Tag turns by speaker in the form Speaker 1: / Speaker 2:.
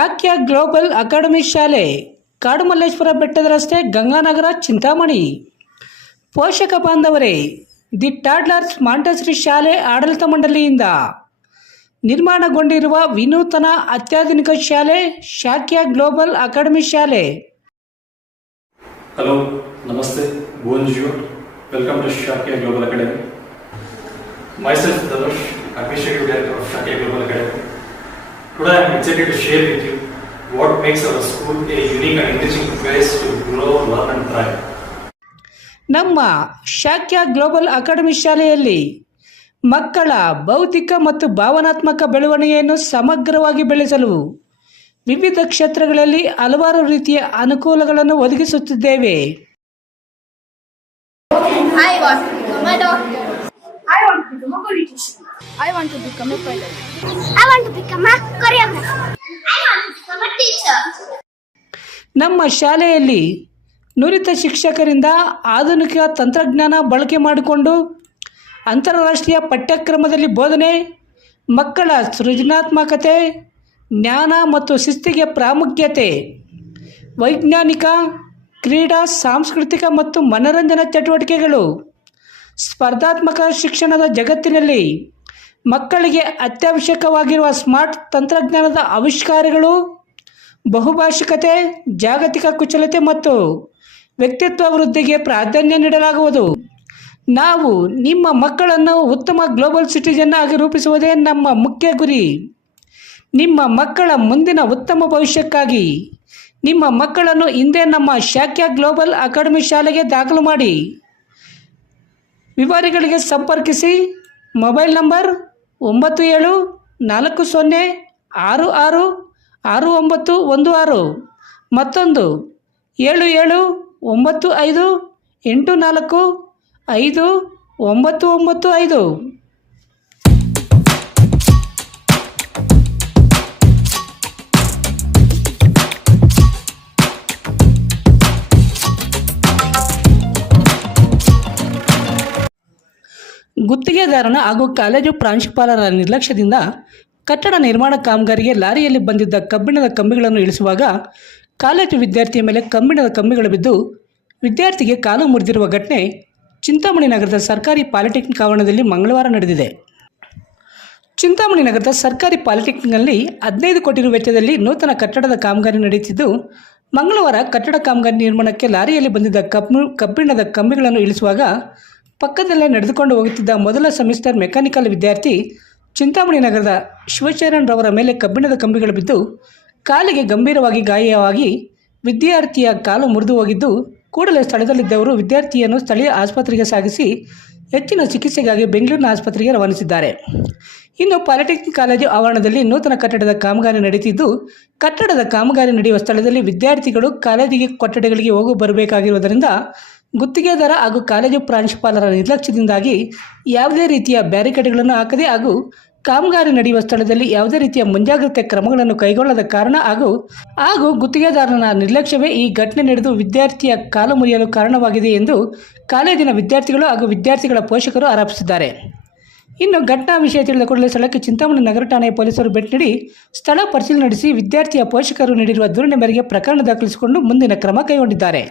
Speaker 1: ಚಾಕ್ಯ global academy ಶಾಲೆ, ಕಾಡುಮಲ್ಲೇಶ್ವರ ಬೆಟ್ಟದ ರಸ್ತೆ ಗಂಗಾನಗರ, ಚಿಂತಾಮಣಿ. ಪೋಷಕ ಬಾಂಧವರೇ, ದಿ ಟಾಡ್ಲರ್ಸ್ ಮಾಂಟಸರಿ ಶಾಲೆ ಆಡಳಿತ ಮಂಡಳಿಯಿಂದ ನಿರ್ಮಾಣಗೊಂಡಿರುವ ವಿನೂತನ ಅತ್ಯಾಧುನಿಕ ಶಾಲೆ ಶಾಕ್ಯ ಗ್ಲೋಬಲ್ ಅಕಾಡೆಮಿ ಶಾಲೆ.
Speaker 2: ಹಲೋ, ನಮಸ್ತೆ welcome to Shakya global academy. Myself director of Shakya global academy. Today I to share with you what makes our school a unique and enriching place to grow, learn and thrive.
Speaker 1: ನಮ್ಮ Shakya global academy ಶಾಲೆಯಲ್ಲಿ ಮಕ್ಕಳ ಬೌದ್ಧಿಕ ಮತ್ತು ಭಾವನಾತ್ಮಕ ಬೆಳವಣಿಗೆಯನ್ನು ಸಮಗ್ರವಾಗಿ ಬೆಳೆಸಲು ವಿವಿಧ ಕ್ಷೇತ್ರಗಳಲ್ಲಿ ಹಲವಾರು ರೀತಿಯ ಅನುಕೂಲಗಳನ್ನು ಒದಗಿಸುತ್ತಿದ್ದೇವೆ
Speaker 3: I want to become a doctor.
Speaker 4: I want to become a politician.
Speaker 3: I want to become a pilot.
Speaker 4: I want to become a choreographer. I want to become a teacher.
Speaker 1: ನಮ್ಮ ಶಾಲೆಯಲ್ಲಿ ನುರಿತ ಶಿಕ್ಷಕರಿಂದ ಆಧುನಿಕ ತಂತ್ರಜ್ಞಾನ ಬಳಕೆ ಮಾಡಿಕೊಂಡು ಅಂತಾರಾಷ್ಟ್ರೀಯ ಪಠ್ಯಕ್ರಮದಲ್ಲಿ ಬೋಧನೆ, ಮಕ್ಕಳ ಸೃಜನಾತ್ಮಕತೆ, ಜ್ಞಾನ ಮತ್ತು ಶಿಸ್ತಿಗೆ ಪ್ರಾಮುಖ್ಯತೆ, ವೈಜ್ಞಾನಿಕ, ಕ್ರೀಡಾ, ಸಾಂಸ್ಕೃತಿಕ ಮತ್ತು ಮನರಂಜನಾ ಚಟುವಟಿಕೆಗಳು, ಸ್ಪರ್ಧಾತ್ಮಕ ಶಿಕ್ಷಣದ ಜಗತ್ತಿನಲ್ಲಿ ಮಕ್ಕಳಿಗೆ ಅತ್ಯವಶ್ಯಕವಾಗಿರುವ ಸ್ಮಾರ್ಟ್ ತಂತ್ರಜ್ಞಾನದ ಆವಿಷ್ಕಾರಗಳು ಬಹುಭಾಷಿಕತೆ ಜಾಗತಿಕ ಕುಶಲತೆ ಮತ್ತು ವ್ಯಕ್ತಿತ್ವ ವೃದ್ಧಿಗೆ ಪ್ರಾಧಾನ್ಯ ನೀಡಲಾಗುವುದು. ನಾವು ನಿಮ್ಮ ಮಕ್ಕಳನ್ನು ಉತ್ತಮ ಗ್ಲೋಬಲ್ ಸಿಟಿಜನ್ ಆಗಿ ರೂಪಿಸುವುದೇ ನಮ್ಮ ಮುಖ್ಯ ಗುರಿ. ನಿಮ್ಮ ಮಕ್ಕಳ ಮುಂದಿನ ಉತ್ತಮ ಭವಿಷ್ಯಕ್ಕಾಗಿ ನಿಮ್ಮ ಮಕ್ಕಳನ್ನು ಹಿಂದೆ ನಮ್ಮ ಶಾಖ್ಯ ಗ್ಲೋಬಲ್ ಅಕಾಡೆಮಿ ಶಾಲೆಗೆ ದಾಖಲು ಮಾಡಿ. ವಿವರಗಳಿಗೆ ಸಂಪರ್ಕಿಸಿ, ಮೊಬೈಲ್ ನಂಬರ್ ಒಂಬತ್ತು ಏಳು ನಾಲ್ಕು ಸೊನ್ನೆ ಆರು ಆರು ಆರು ಒಂಬತ್ತು ಒಂದು ಆರು ಮತ್ತೊಂದು. ಏಳು ಏಳು, ಒಂಬತ್ತು, ಐದು, ಎಂಟು, ನಾಲ್ಕು, ಐದು, ಒಂಬತ್ತು ಒಂಬತ್ತು, ಐದು. ಗುತ್ತಿಗೆದಾರನ ಹಾಗೂ ಕಾಲೇಜು ಪ್ರಾಂಶುಪಾಲರ ನಿರ್ಲಕ್ಷ್ಯದಿಂದ ಕಟ್ಟಡ ನಿರ್ಮಾಣ ಕಾಮಗಾರಿಗೆ ಲಾರಿಯಲ್ಲಿ ಬಂದಿದ್ದ ಕಬ್ಬಿಣದ ಕಂಬಿಗಳನ್ನು ಇಳಿಸುವಾಗ ಕಾಲೇಜು ವಿದ್ಯಾರ್ಥಿಯ ಮೇಲೆ ಕಬ್ಬಿಣದ ಕಂಬಿಗಳು ಬಿದ್ದು ವಿದ್ಯಾರ್ಥಿಗೆ ಕಾಲು ಮುರಿದಿರುವ ಘಟನೆ ಚಿಂತಾಮಣಿ ನಗರದ ಸರ್ಕಾರಿ ಪಾಲಿಟೆಕ್ನಿಕ್ ಆವರಣದಲ್ಲಿ ಮಂಗಳವಾರ ನಡೆದಿದೆ. ಚಿಂತಾಮಣಿ ನಗರದ ಸರ್ಕಾರಿ ಪಾಲಿಟೆಕ್ನಿಕ್ನಲ್ಲಿ ಹದಿನೈದು ಕೋಟಿ ರು ವೆಚ್ಚದಲ್ಲಿ ನೂತನ ಕಟ್ಟಡದ ಕಾಮಗಾರಿ ನಡೆಯುತ್ತಿದ್ದು, ಮಂಗಳವಾರ ಕಟ್ಟಡ ಕಾಮಗಾರಿ ನಿರ್ಮಾಣಕ್ಕೆ ಲಾರಿಯಲ್ಲಿ ಬಂದಿದ್ದ ಕಬ್ಬು ಕಬ್ಬಿಣದ ಕಂಬಿಗಳನ್ನು ಇಳಿಸುವಾಗ ಪಕ್ಕದಲ್ಲೇ ನಡೆದುಕೊಂಡು ಹೋಗುತ್ತಿದ್ದ ಮೊದಲ ಸೆಮಿಸ್ಟರ್ ಮೆಕ್ಯಾನಿಕಲ್ ವಿದ್ಯಾರ್ಥಿ ಚಿಂತಾಮಣಿ ನಗರದ ಶಿವಚರಣ್ ರವರ ಮೇಲೆ ಕಬ್ಬಿಣದ ಕಂಬಿಗಳು ಬಿದ್ದು ಕಾಲಿಗೆ ಗಂಭೀರವಾಗಿ ಗಾಯವಾಗಿ ವಿದ್ಯಾರ್ಥಿಯ ಕಾಲು ಮುರಿದು ಹೋಗಿದ್ದು ಕೂಡಲೇ ಸ್ಥಳದಲ್ಲಿದ್ದವರು ವಿದ್ಯಾರ್ಥಿಯನ್ನು ಸ್ಥಳೀಯ ಆಸ್ಪತ್ರೆಗೆ ಸಾಗಿಸಿ ಹೆಚ್ಚಿನ ಚಿಕಿತ್ಸೆಗಾಗಿ ಬೆಂಗಳೂರಿನ ಆಸ್ಪತ್ರೆಗೆ ರವಾನಿಸಿದ್ದಾರೆ. ಇನ್ನು ಪಾಲಿಟೆಕ್ನಿಕ್ ಕಾಲೇಜು ಆವರಣದಲ್ಲಿ ನೂತನ ಕಟ್ಟಡದ ಕಾಮಗಾರಿ ನಡೆಯುತ್ತಿದ್ದು, ಕಟ್ಟಡದ ಕಾಮಗಾರಿ ನಡೆಯುವ ಸ್ಥಳದಲ್ಲಿ ವಿದ್ಯಾರ್ಥಿಗಳು ಕಾಲೇಜಿಗೆ ಕೊಠಡಿಗಳಿಗೆ ಹೋಗು ಬರಬೇಕಾಗಿರುವುದರಿಂದ ಗುತ್ತಿಗೆದಾರ ಹಾಗೂ ಕಾಲೇಜು ಪ್ರಾಂಶುಪಾಲರ ನಿರ್ಲಕ್ಷ್ಯದಿಂದಾಗಿ ಯಾವುದೇ ರೀತಿಯ ಬ್ಯಾರಿಕೇಡ್ಗಳನ್ನು ಹಾಕದೆ ಹಾಗೂ ಕಾಮಗಾರಿ ನಡೆಯುವ ಸ್ಥಳದಲ್ಲಿ ಯಾವುದೇ ರೀತಿಯ ಮುಂಜಾಗ್ರತೆ ಕ್ರಮಗಳನ್ನು ಕೈಗೊಳ್ಳದ ಕಾರಣ ಹಾಗೂ ಹಾಗೂ ಗುತ್ತಿಗೆದಾರನ ನಿರ್ಲಕ್ಷ್ಯವೇ ಈ ಘಟನೆ ನಡೆದು ವಿದ್ಯಾರ್ಥಿಯ ಕಾಲು ಮುರಿಯಲು ಕಾರಣವಾಗಿದೆ ಎಂದು ಕಾಲೇಜಿನ ವಿದ್ಯಾರ್ಥಿಗಳು ಹಾಗೂ ವಿದ್ಯಾರ್ಥಿಗಳ ಪೋಷಕರು ಆರೋಪಿಸಿದ್ದಾರೆ. ಇನ್ನು ಘಟನಾ ವಿಷಯ ತಿಳಿದ ಕೂಡಲೇ ಸ್ಥಳಕ್ಕೆ ಚಿಂತಾಮಣಿ ನಗರ ಠಾಣೆಯ ಪೊಲೀಸರು ಭೇಟಿ ನೀಡಿ ಸ್ಥಳ ಪರಿಶೀಲನೆ ನಡೆಸಿ ವಿದ್ಯಾರ್ಥಿಯ ಪೋಷಕರು ನೀಡಿರುವ ದೂರಿನ ಮೇರೆಗೆ ಪ್ರಕರಣ ದಾಖಲಿಸಿಕೊಂಡು ಮುಂದಿನ ಕ್ರಮ ಕೈಗೊಂಡಿದ್ದಾರೆ.